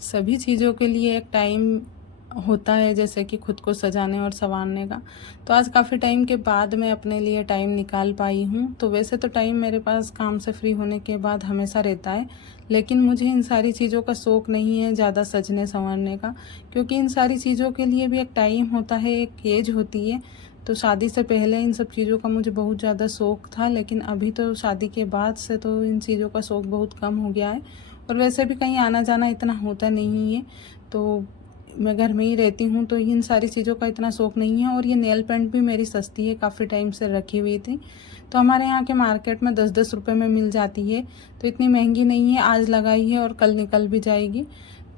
सभी चीज़ों के लिए एक टाइम होता है, जैसे कि खुद को सजाने और संवारने का। तो आज काफ़ी टाइम के बाद मैं अपने लिए टाइम निकाल पाई हूँ। तो वैसे तो टाइम मेरे पास काम से फ्री होने के बाद हमेशा रहता है, लेकिन मुझे इन सारी चीज़ों का शौक़ नहीं है ज़्यादा सजने संवरने का, क्योंकि इन सारी चीज़ों के लिए भी एक टाइम होता है, एक एज होती है। तो शादी से पहले इन सब चीज़ों का मुझे बहुत ज़्यादा शौक़ था, लेकिन अभी तो शादी के बाद से तो इन चीज़ों का शौक़ बहुत कम हो गया है। और वैसे भी कहीं आना जाना इतना होता नहीं है, तो मैं घर में ही रहती हूँ, तो इन सारी चीज़ों का इतना शौक़ नहीं है। और ये नेल पेंट भी मेरी सस्ती है, काफ़ी टाइम से रखी हुई थी। तो हमारे यहाँ के मार्केट में 10-10 रुपये में मिल जाती है, तो इतनी महंगी नहीं है। आज लगाई है और कल निकल भी जाएगी।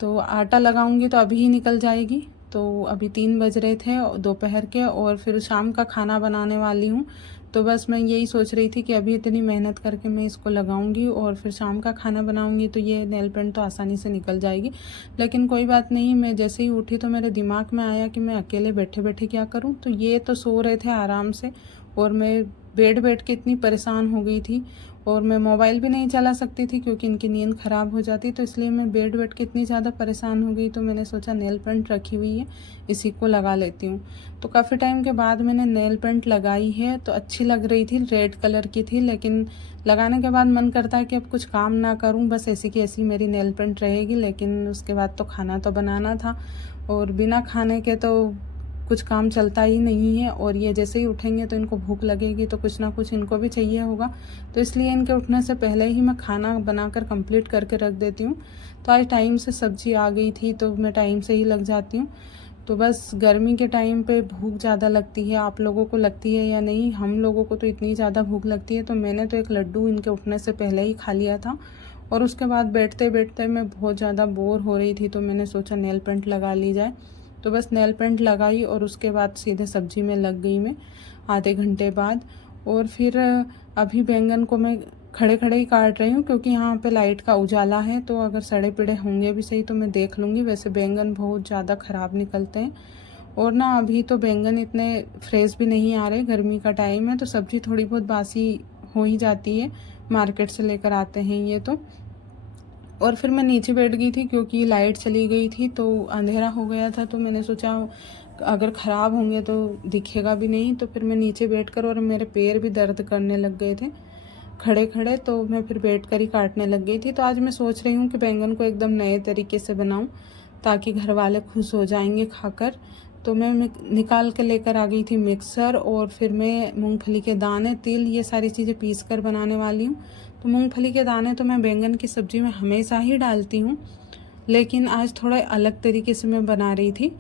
तो आटा लगाऊंगी तो अभी ही निकल जाएगी। तो अभी 3 बज रहे थे दोपहर के, और फिर शाम का खाना बनाने वाली हूँ। तो बस मैं यही सोच रही थी कि अभी इतनी मेहनत करके मैं इसको लगाऊंगी और फिर शाम का खाना बनाऊंगी, तो ये नेल पेंट तो आसानी से निकल जाएगी। लेकिन कोई बात नहीं, मैं जैसे ही उठी तो मेरे दिमाग में आया कि मैं अकेले बैठे बैठे क्या करूं। तो ये तो सो रहे थे आराम से, और मैं बैठ के इतनी परेशान हो गई थी, और मैं मोबाइल भी नहीं चला सकती थी क्योंकि इनकी नींद ख़राब हो जाती। तो इसलिए मैं बैठ के इतनी ज़्यादा परेशान हो गई, तो मैंने सोचा नेल पेंट रखी हुई है, इसी को लगा लेती हूँ। तो काफ़ी टाइम के बाद मैंने नेल पेंट लगाई है, तो अच्छी लग रही थी, रेड कलर की थी। लेकिन लगाने के बाद मन करता है कि अब कुछ काम ना करूँ, बस ऐसी की ऐसी मेरी नेल पेंट रहेगी। लेकिन उसके बाद तो खाना तो बनाना था, और बिना खाने के तो कुछ काम चलता ही नहीं है। और ये जैसे ही उठेंगे तो इनको भूख लगेगी, तो कुछ ना कुछ इनको भी चाहिए होगा। तो इसलिए इनके उठने से पहले ही मैं खाना बनाकर कंप्लीट करके रख देती हूँ। तो आज टाइम से सब्जी आ गई थी, तो मैं टाइम से ही लग जाती हूँ। तो बस गर्मी के टाइम पे भूख ज़्यादा लगती है, आप लोगों को लगती है या नहीं, हम लोगों को तो इतनी ज़्यादा भूख लगती है। तो मैंने तो एक लड्डू इनके उठने से पहले ही खा लिया था, और उसके बाद बैठते बैठते मैं बहुत ज़्यादा बोर हो रही थी, तो मैंने सोचा नेल पेंट लगा ली जाए। तो बस नेल पेंट लगाई, और उसके बाद सीधे सब्जी में लग गई मैं आधे घंटे बाद। और फिर अभी बैंगन को मैं खड़े खड़े ही काट रही हूँ, क्योंकि यहाँ पे लाइट का उजाला है। तो अगर सड़े पिड़े होंगे भी सही तो मैं देख लूँगी। वैसे बैंगन बहुत ज़्यादा ख़राब निकलते हैं, और ना अभी तो बैंगन इतने फ्रेश भी नहीं आ रहे, गर्मी का टाइम है, तो सब्ज़ी थोड़ी बहुत बासी हो ही जाती है, मार्केट से लेकर आते हैं ये तो। और फिर मैं नीचे बैठ गई थी, क्योंकि लाइट चली गई थी तो अंधेरा हो गया था। तो मैंने सोचा अगर ख़राब होंगे तो दिखेगा भी नहीं। तो फिर मैं नीचे बैठकर, और मेरे पैर भी दर्द करने लग गए थे खड़े खड़े, तो मैं फिर बैठ कर ही काटने लग गई थी। तो आज मैं सोच रही हूँ कि बैंगन को एकदम नए तरीके से बनाऊँ, ताकि घर वाले खुश हो जाएंगे खाकर। तो मैं निकाल के लेकर आ गई थी मिक्सर, और फिर मैं मूंगफली के दाने, तिल, ये सारी चीज़ें पीस कर बनाने वाली हूँ। तो मूंगफली के दाने तो मैं बैंगन की सब्ज़ी में हमेशा ही डालती हूँ, लेकिन आज थोड़ा अलग तरीके से मैं बना रही थी।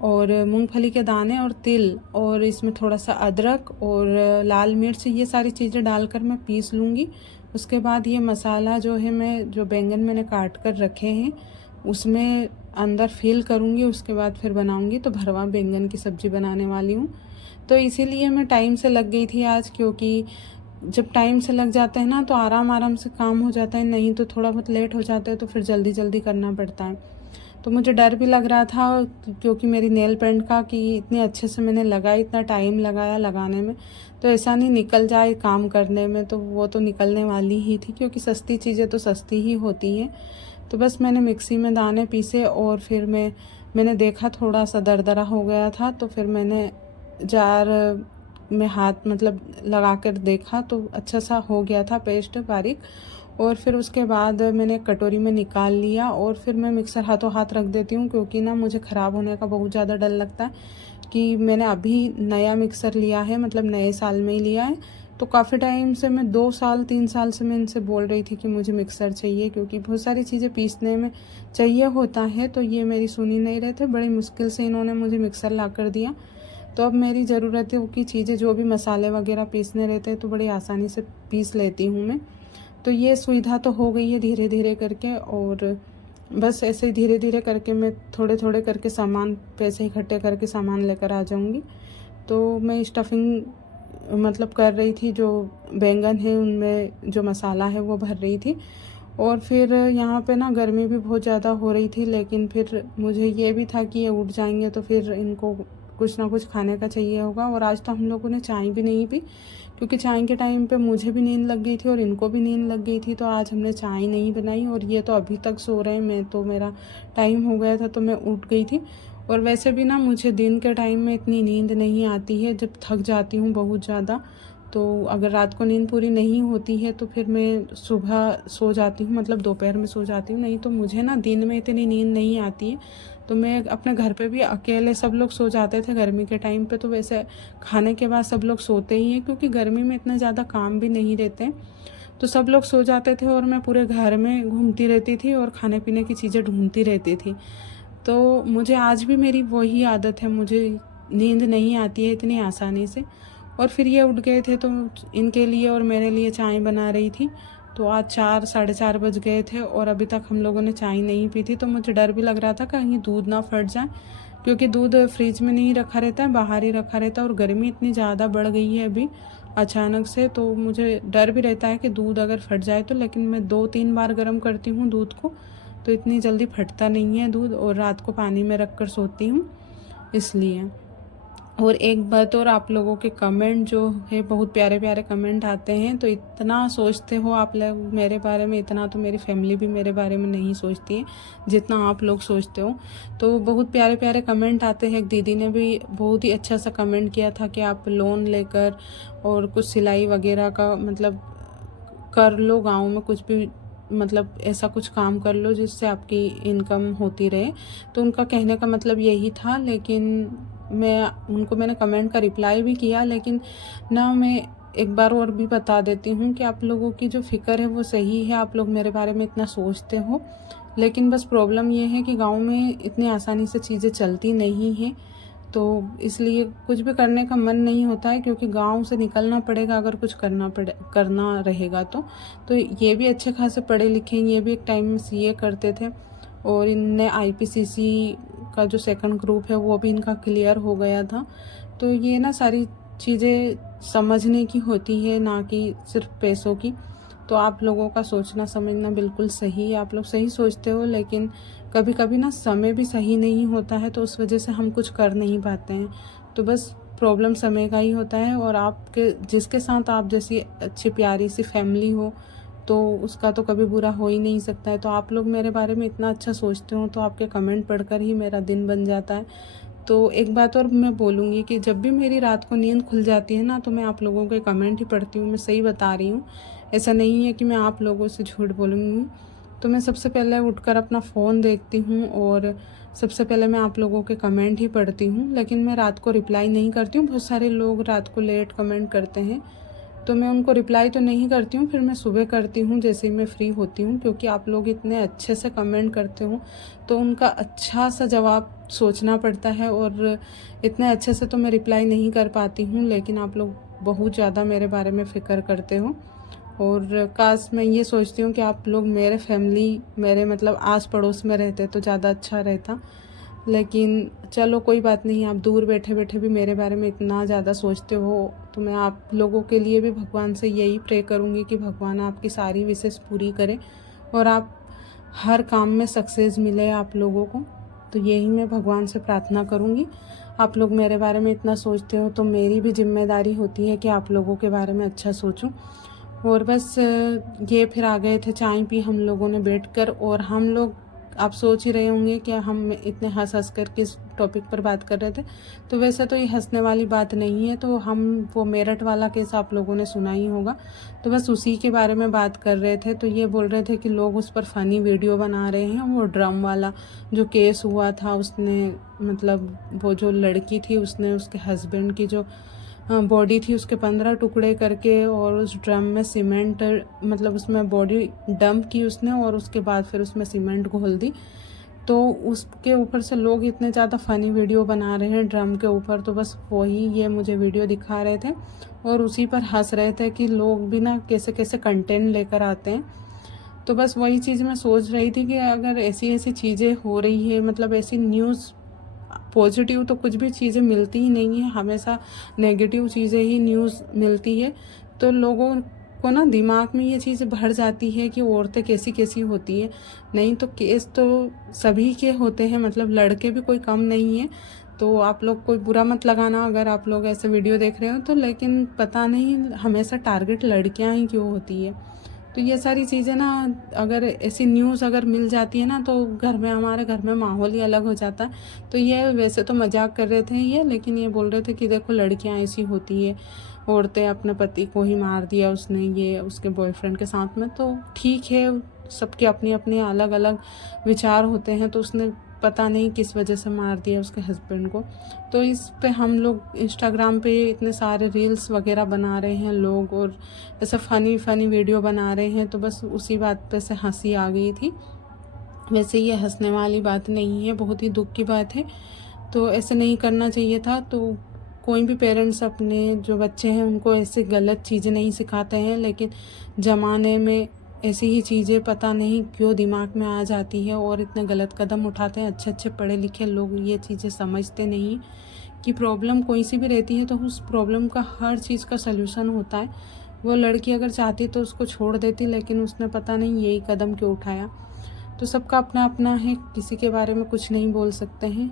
और मूंगफली के दाने और तिल, और इसमें थोड़ा सा अदरक और लाल मिर्च, ये सारी चीज़ें डालकर मैं पीस लूँगी। उसके बाद ये मसाला जो है, मैं जो बैंगन मैंने काट कर रखे हैं उसमें अंदर फिल करूँगी। उसके बाद फिर बनाऊँगी, तो भरवा बैंगन की सब्ज़ी बनाने वाली हूँ। तो इसीलिए मैं टाइम से लग गई थी आज, क्योंकि जब टाइम से लग जाते हैं ना तो आराम आराम से काम हो जाता है, नहीं तो थोड़ा बहुत लेट हो जाता है, तो फिर जल्दी जल्दी करना पड़ता है। तो मुझे डर भी लग रहा था, क्योंकि मेरी नेल पेंट का, कि इतने अच्छे से मैंने लगाई, इतना टाइम लगाया लगाने में, तो ऐसा नहीं निकल जाए काम करने में। तो वो तो निकलने वाली ही थी, क्योंकि सस्ती चीज़ें तो सस्ती ही होती हैं। तो बस मैंने मिक्सी में दाने पीसे, और फिर मैंने देखा थोड़ा सा दरदरा हो गया था, तो फिर मैंने जार में हाथ मतलब लगा कर देखा, तो अच्छा सा हो गया था पेस्ट बारीक। और फिर उसके बाद मैंने कटोरी में निकाल लिया, और फिर मैं मिक्सर हाथों हाथ रख देती हूँ, क्योंकि ना मुझे ख़राब होने का बहुत ज़्यादा डर लगता है। कि मैंने अभी नया मिक्सर लिया है, मतलब नए साल में ही लिया है। तो काफ़ी टाइम से, मैं 2 साल 3 साल से मैं इनसे बोल रही थी कि मुझे मिक्सर चाहिए, क्योंकि बहुत सारी चीज़ें पीसने में चाहिए होता है। तो ये मेरी सुन ही नहीं रहे थे, बड़ी मुश्किल से इन्होंने मुझे मिक्सर ला कर दिया। तो अब मेरी ज़रूरतों की चीज़ें, जो भी मसाले वगैरह पीसने रहते हैं, तो बड़ी आसानी से पीस लेती हूँ मैं। तो ये सुविधा तो हो गई है धीरे धीरे करके, और बस ऐसे ही धीरे धीरे करके मैं थोड़े थोड़े करके सामान, पैसे इकट्ठे करके सामान लेकर आ जाऊँगी। तो मैं स्टफिंग मतलब कर रही थी, जो बैंगन है उनमें जो मसाला है वो भर रही थी। और फिर यहाँ पे ना गर्मी भी बहुत ज़्यादा हो रही थी, लेकिन फिर मुझे ये भी था कि ये उठ जाएंगे, तो फिर इनको कुछ ना कुछ खाने का चाहिए होगा। और आज तो हम लोगों ने चाय भी नहीं पी, क्योंकि चाय के टाइम पे मुझे भी नींद लग गई थी और इनको भी नींद लग गई थी। तो आज हमने चाय नहीं बनाई और ये तो अभी तक सो रहे हैं। मैं तो, मेरा टाइम हो गया था तो मैं उठ गई थी। और वैसे भी ना मुझे दिन के टाइम में इतनी नींद नहीं आती है, जब थक जाती हूँ बहुत ज़्यादा। तो अगर रात को नींद पूरी नहीं होती है तो फिर मैं सुबह सो जाती हूँ, मतलब दोपहर में सो जाती हूँ। नहीं तो मुझे ना दिन में इतनी नींद नहीं आती है। तो मैं अपने घर पे भी अकेले, सब लोग सो जाते थे गर्मी के टाइम पे। तो वैसे खाने के बाद सब लोग सोते ही हैं, क्योंकि गर्मी में इतना ज़्यादा काम भी नहीं रहते। तो सब लोग सो जाते थे और मैं पूरे घर में घूमती रहती थी और खाने पीने की चीज़ें ढूंढती रहती थी। तो मुझे आज भी मेरी वही आदत है, मुझे नींद नहीं आती है इतनी आसानी से। और फिर ये उठ गए थे तो इनके लिए और मेरे लिए चाय बना रही थी। तो आज 4 साढ़े 4 बज गए थे और अभी तक हम लोगों ने चाय नहीं पी थी। तो मुझे डर भी लग रहा था कहीं दूध ना फट जाए, क्योंकि दूध फ्रिज में नहीं रखा रहता है, बाहर ही रखा रहता है। और गर्मी इतनी ज़्यादा बढ़ गई है अभी अचानक से, तो मुझे डर भी रहता है कि दूध अगर फट जाए तो। लेकिन मैं 2-3 बार गर्म करती हूँ दूध को, तो इतनी जल्दी फटता नहीं है दूध। और रात को पानी में रख कर सोती हूँ इसलिए। और एक बात और, आप लोगों के कमेंट जो है बहुत प्यारे प्यारे कमेंट आते हैं। तो इतना सोचते हो आप लोग मेरे बारे में, इतना तो मेरी फैमिली भी मेरे बारे में नहीं सोचती है जितना आप लोग सोचते हो। तो बहुत प्यारे प्यारे कमेंट आते हैं। एक दीदी ने भी बहुत ही अच्छा सा कमेंट किया था कि आप लोन लेकर और कुछ सिलाई वगैरह का मतलब कर लो, गाँव में कुछ भी मतलब ऐसा कुछ काम कर लो जिससे आपकी इनकम होती रहे। तो उनका कहने का मतलब यही था। लेकिन मैंने कमेंट का रिप्लाई भी किया। लेकिन ना मैं एक बार और भी बता देती हूँ कि आप लोगों की जो फ़िक्र है वो सही है, आप लोग मेरे बारे में इतना सोचते हो। लेकिन बस प्रॉब्लम ये है कि गाँव में इतनी आसानी से चीज़ें चलती नहीं हैं, तो इसलिए कुछ भी करने का मन नहीं होता है, क्योंकि गांव से निकलना पड़ेगा अगर कुछ करना रहेगा तो ये भी अच्छे खासे पढ़े लिखे हैं, ये भी एक टाइम में सीए करते थे। और इनने आईपीसीसी का जो सेकंड ग्रुप है वो भी इनका क्लियर हो गया था। तो ये ना सारी चीज़ें समझने की होती है, ना कि सिर्फ पैसों की। तो आप लोगों का सोचना समझना बिल्कुल सही है, आप लोग सही सोचते हो। लेकिन कभी कभी ना समय भी सही नहीं होता है, तो उस वजह से हम कुछ कर नहीं पाते हैं। तो बस प्रॉब्लम समय का ही होता है। और आपके जिसके साथ आप जैसी अच्छी प्यारी सी फैमिली हो तो उसका तो कभी बुरा हो ही नहीं सकता है। तो आप लोग मेरे बारे में इतना अच्छा सोचते हो, तो आपके कमेंट पढ़कर ही मेरा दिन बन जाता है। तो एक बात और मैं बोलूँगी कि जब भी मेरी रात को नींद खुल जाती है ना, तो मैं आप लोगों के कमेंट ही पढ़ती हूँ। मैं सही बता रही हूँ, ऐसा नहीं है कि मैं आप लोगों से झूठ बोलूँगी। तो मैं सबसे पहले उठकर अपना फ़ोन देखती हूँ और सबसे पहले मैं आप लोगों के कमेंट ही पढ़ती हूँ। लेकिन मैं रात को रिप्लाई नहीं करती हूँ। बहुत सारे लोग रात को लेट कमेंट करते हैं, तो मैं उनको रिप्लाई तो नहीं करती हूँ, फिर मैं सुबह करती हूँ जैसे ही मैं फ्री होती हूँ। क्योंकि आप लोग इतने अच्छे से कमेंट करते हो तो उनका अच्छा सा जवाब सोचना पड़ता है, और इतने अच्छे से तो मैं रिप्लाई नहीं कर पाती हूँ। लेकिन आप लोग बहुत ज़्यादा मेरे बारे में फ़िक्र करते हो, और काश मैं ये सोचती हूँ कि आप लोग मेरे फैमिली मेरे मतलब आस पड़ोस में रहते तो ज़्यादा अच्छा रहता। लेकिन चलो कोई बात नहीं, आप दूर बैठे बैठे भी मेरे बारे में इतना ज़्यादा सोचते हो, तो मैं आप लोगों के लिए भी भगवान से यही प्रे करूँगी कि भगवान आपकी सारी विशेष पूरी करे और आप हर काम में सक्सेस मिले आप लोगों को। तो यही मैं भगवान से प्रार्थना करूँगी। आप लोग मेरे बारे में इतना सोचते हो तो मेरी भी जिम्मेदारी होती है कि आप लोगों के बारे में अच्छा सोचूं। और बस ये फिर आ गए थे, चाय पी हम लोगों ने बैठकर। और हम लोग, आप सोच ही रहे होंगे कि हम इतने हंस हंस कर किस टॉपिक पर बात कर रहे थे। तो वैसे तो ये हंसने वाली बात नहीं है। तो हम वो मेरठ वाला केस आप लोगों ने सुना ही होगा, तो बस उसी के बारे में बात कर रहे थे। तो ये बोल रहे थे कि लोग उस पर फ़नी वीडियो बना रहे हैं। वो ड्रम वाला जो केस हुआ था, उसने मतलब वो जो लड़की थी उसने उसके हस्बैंड की जो बॉडी थी उसके 15 टुकड़े करके और उस ड्रम में सीमेंट मतलब उसमें बॉडी डंप की उसने, और उसके बाद फिर उसमें सीमेंट घोल दी। तो उसके ऊपर से लोग इतने ज़्यादा फ़नी वीडियो बना रहे हैं ड्रम के ऊपर। तो बस वही ये मुझे वीडियो दिखा रहे थे और उसी पर हंस रहे थे कि लोग भी ना कैसे कैसे कंटेंट लेकर आते हैं। तो बस वही चीज़ मैं सोच रही थी कि अगर ऐसी ऐसी चीज़ें हो रही है, मतलब ऐसी न्यूज़ पॉजिटिव तो कुछ भी चीज़ें मिलती ही नहीं है, हमेशा नेगेटिव चीज़ें ही न्यूज़ मिलती है। तो लोगों को ना दिमाग में ये चीज़ भर जाती है कि औरतें कैसी कैसी होती है। नहीं तो केस तो सभी के होते हैं, मतलब लड़के भी कोई कम नहीं है। तो आप लोग कोई बुरा मत लगाना अगर आप लोग ऐसे वीडियो देख रहे हो तो, लेकिन पता नहीं हमेशा टारगेट लड़कियां ही क्यों होती है। तो ये सारी चीज़ें ना, अगर ऐसी न्यूज़ अगर मिल जाती है ना तो हमारे घर में माहौल ही अलग हो जाता है। तो ये वैसे तो मजाक कर रहे थे ये, लेकिन ये बोल रहे थे कि देखो लड़कियां ऐसी होती है, औरतें अपने पति को ही मार दिया उसने, ये उसके बॉयफ्रेंड के साथ में। तो ठीक है, सबके अपनी अपनी अलग अलग विचार होते हैं, तो उसने पता नहीं किस वजह से मार दिया उसके हस्बैंड को। तो इस पे हम लोग इंस्टाग्राम पे इतने सारे रील्स वगैरह बना रहे हैं लोग, और ऐसे फ़नी वीडियो बना रहे हैं, तो बस उसी बात पे से हंसी आ गई थी। वैसे ये हंसने वाली बात नहीं है, बहुत ही दुख की बात है। तो ऐसे नहीं करना चाहिए था। तो कोई भी पेरेंट्स अपने जो बच्चे हैं उनको ऐसे गलत चीज़ें नहीं सिखाते हैं, लेकिन ज़माने में ऐसी ही चीज़ें पता नहीं क्यों दिमाग में आ जाती है और इतने गलत कदम उठाते हैं। अच्छे अच्छे पढ़े लिखे लोग ये चीज़ें समझते नहीं कि प्रॉब्लम कोई सी भी रहती है तो उस प्रॉब्लम का हर चीज़ का सल्यूशन होता है। वो लड़की अगर चाहती तो उसको छोड़ देती, लेकिन उसने पता नहीं यही कदम क्यों उठाया। तो सबका अपना अपना है, किसी के बारे में कुछ नहीं बोल सकते हैं,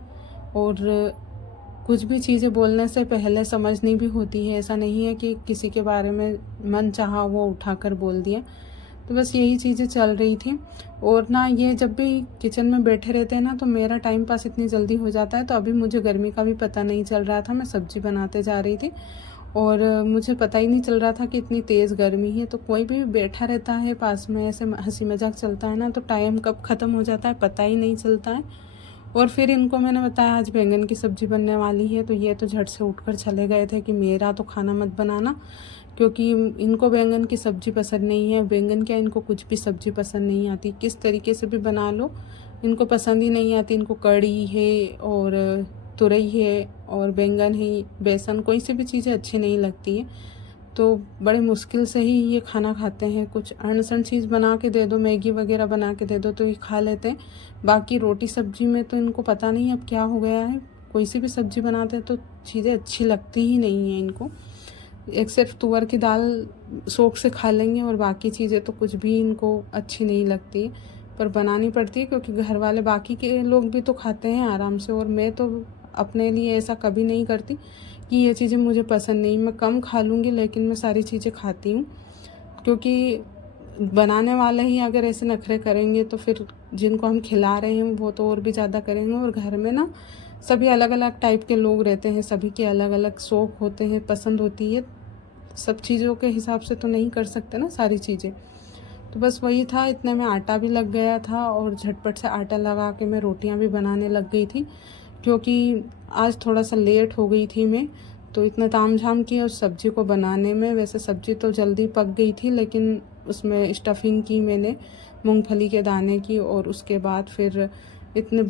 और कुछ भी चीज़ें बोलने से पहले समझनी भी होती है। ऐसा नहीं है कि किसी के बारे में मन चाहा वो उठाकर बोल दिया। तो बस यही चीज़ें चल रही थी। और ना ये जब भी किचन में बैठे रहते हैं ना तो मेरा टाइम पास इतनी जल्दी हो जाता है। तो अभी मुझे गर्मी का भी पता नहीं चल रहा था, मैं सब्ज़ी बनाते जा रही थी और मुझे पता ही नहीं चल रहा था कि इतनी तेज़ गर्मी है। तो कोई भी बैठा रहता है पास में, ऐसे हंसी मजाक चलता है ना, तो टाइम कब ख़त्म हो जाता है पता ही नहीं चलता है। और फिर इनको मैंने बताया आज बैंगन की सब्ज़ी बनने वाली है, तो ये तो झट से उठकर चले गए थे कि मेरा तो खाना मत बनाना, क्योंकि इनको बैंगन की सब्ज़ी पसंद नहीं है। बैंगन क्या, इनको कुछ भी सब्ज़ी पसंद नहीं आती, किस तरीके से भी बना लो इनको पसंद ही नहीं आती। इनको कढ़ी है और तुरई है और बैंगन है, बेसन, कोई सी भी चीज़ें अच्छी नहीं लगती है। तो बड़े मुश्किल से ही ये खाना खाते हैं। कुछ अनसन चीज़ बना के दे दो, मैगी वगैरह बना के दे दो तो ये खा लेते हैं। बाकी रोटी सब्जी में तो इनको पता नहीं अब क्या हो गया है, कोई सी भी सब्जी बनाते हैं तो चीज़ें अच्छी लगती ही नहीं हैं इनको। एक सिर्फ तुअर की दाल शौक़ से खा लेंगे और बाकी चीज़ें तो कुछ भी इनको अच्छी नहीं लगती, पर बनानी पड़ती है क्योंकि घर वाले बाकी के लोग भी तो खाते हैं आराम से। और मैं तो अपने लिए ऐसा कभी नहीं करती कि ये चीज़ें मुझे पसंद नहीं, मैं कम खा लूँगी लेकिन मैं सारी चीज़ें खाती हूँ। क्योंकि बनाने वाले ही अगर ऐसे नखरे करेंगे तो फिर जिनको हम खिला रहे हैं वो तो और भी ज़्यादा करेंगे। और घर में ना सभी अलग अलग टाइप के लोग रहते हैं, सभी के अलग अलग शौक़ होते हैं, पसंद होती है। सब चीज़ों के हिसाब से तो नहीं कर सकते ना सारी चीज़ें। तो बस वही था, इतने में आटा भी लग गया था और झटपट से आटा लगा के मैं रोटियां भी बनाने लग गई थी, क्योंकि आज थोड़ा सा लेट हो गई थी मैं। तो इतना तामझाम किया उस सब्ज़ी को बनाने में। वैसे सब्ज़ी तो जल्दी पक गई थी, लेकिन उसमें स्टफिंग की मैंने मूंगफली के दाने की, और उसके बाद फिर इतने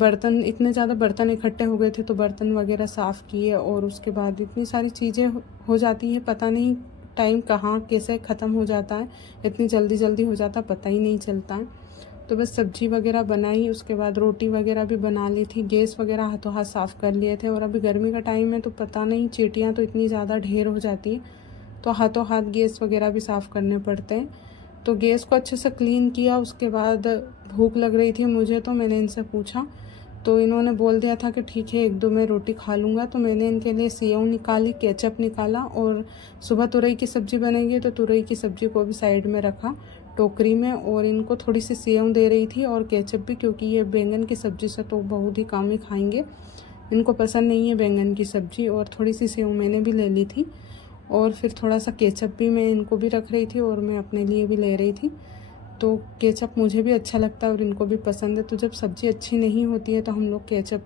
ज़्यादा बर्तन इकट्ठे हो गए थे तो बर्तन वगैरह साफ़ किए। और उसके बाद इतनी सारी चीज़ें हो जाती है, पता नहीं टाइम कहाँ कैसे ख़त्म हो जाता है, इतनी जल्दी हो जाता पता ही नहीं चलता है। तो बस सब्ज़ी वगैरह बनाई, उसके बाद रोटी वगैरह भी बना ली थी, गैस वगैरह हाथों हाथ साफ़ कर लिए थे। और अभी गर्मी का टाइम है तो पता नहीं चींटियाँ तो इतनी ज़्यादा ढेर हो जाती है, तो हाथों हाथ गैस वगैरह भी साफ़ करने पड़ते हैं। तो गैस को अच्छे से क्लीन किया। उसके बाद भूख लग रही थी मुझे, तो मैंने इनसे पूछा, तो इन्होंने बोल दिया था कि ठीक है 1-2 मैं रोटी खा लूँगा। तो मैंने इनके लिए सेव निकाली, केचप निकाला, और सुबह तुरई की सब्ज़ी बनेगी तो तुरई की सब्ज़ी को भी साइड में रखा टोकरी में, और इनको थोड़ी सी सेव दे रही थी और केचप भी, क्योंकि ये बैंगन की सब्ज़ी से तो बहुत ही कम ही खाएंगे, इनको पसंद नहीं है बैंगन की सब्ज़ी। और थोड़ी सी सेव मैंने भी ले ली थी, और फिर थोड़ा सा केचप भी मैं इनको भी रख रही थी और मैं अपने लिए भी ले रही थी। तो केचप मुझे भी अच्छा लगता है और इनको भी पसंद है। तो जब सब्ज़ी अच्छी नहीं होती है तो हम लोग केचप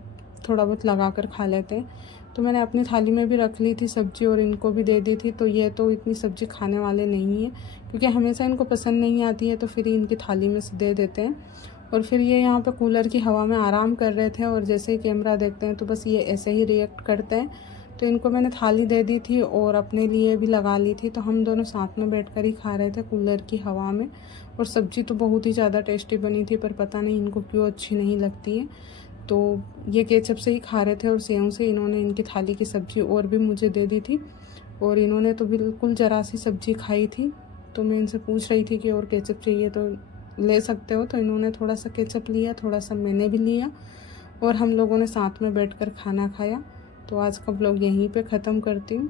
थोड़ा बहुत लगा कर खा लेते हैं। तो मैंने अपनी थाली में भी रख ली थी सब्ज़ी और इनको भी दे दी थी। तो ये तो इतनी सब्ज़ी खाने वाले नहीं हैं, क्योंकि हमेशा इनको पसंद नहीं आती है, तो फिर इनकी थाली में से दे देते हैं। और फिर ये यहाँ पे कूलर की हवा में आराम कर रहे थे, और जैसे ही कैमरा देखते हैं तो बस ये ऐसे ही रिएक्ट करते हैं। तो इनको मैंने थाली दे दी थी और अपने लिए भी लगा ली थी, तो हम दोनों साथ में बैठकर ही खा रहे थे कूलर की हवा में। और सब्ज़ी तो बहुत ही ज़्यादा टेस्टी बनी थी, पर पता नहीं इनको क्यों अच्छी नहीं लगती है। तो ये केचप से ही खा रहे थे और सेव से। इन्होंने इनकी थाली की सब्ज़ी और भी मुझे दे दी थी, और इन्होंने तो बिल्कुल ज़रा सी सब्ज़ी खाई थी। तो मैं इनसे पूछ रही थी कि और केचप चाहिए तो ले सकते हो, तो इन्होंने थोड़ा सा केचप लिया, थोड़ा सा मैंने भी लिया, और हम लोगों ने साथ में बैठकर खाना खाया। तो आज का ब्लॉग यहीं पे ख़त्म करती हूँ।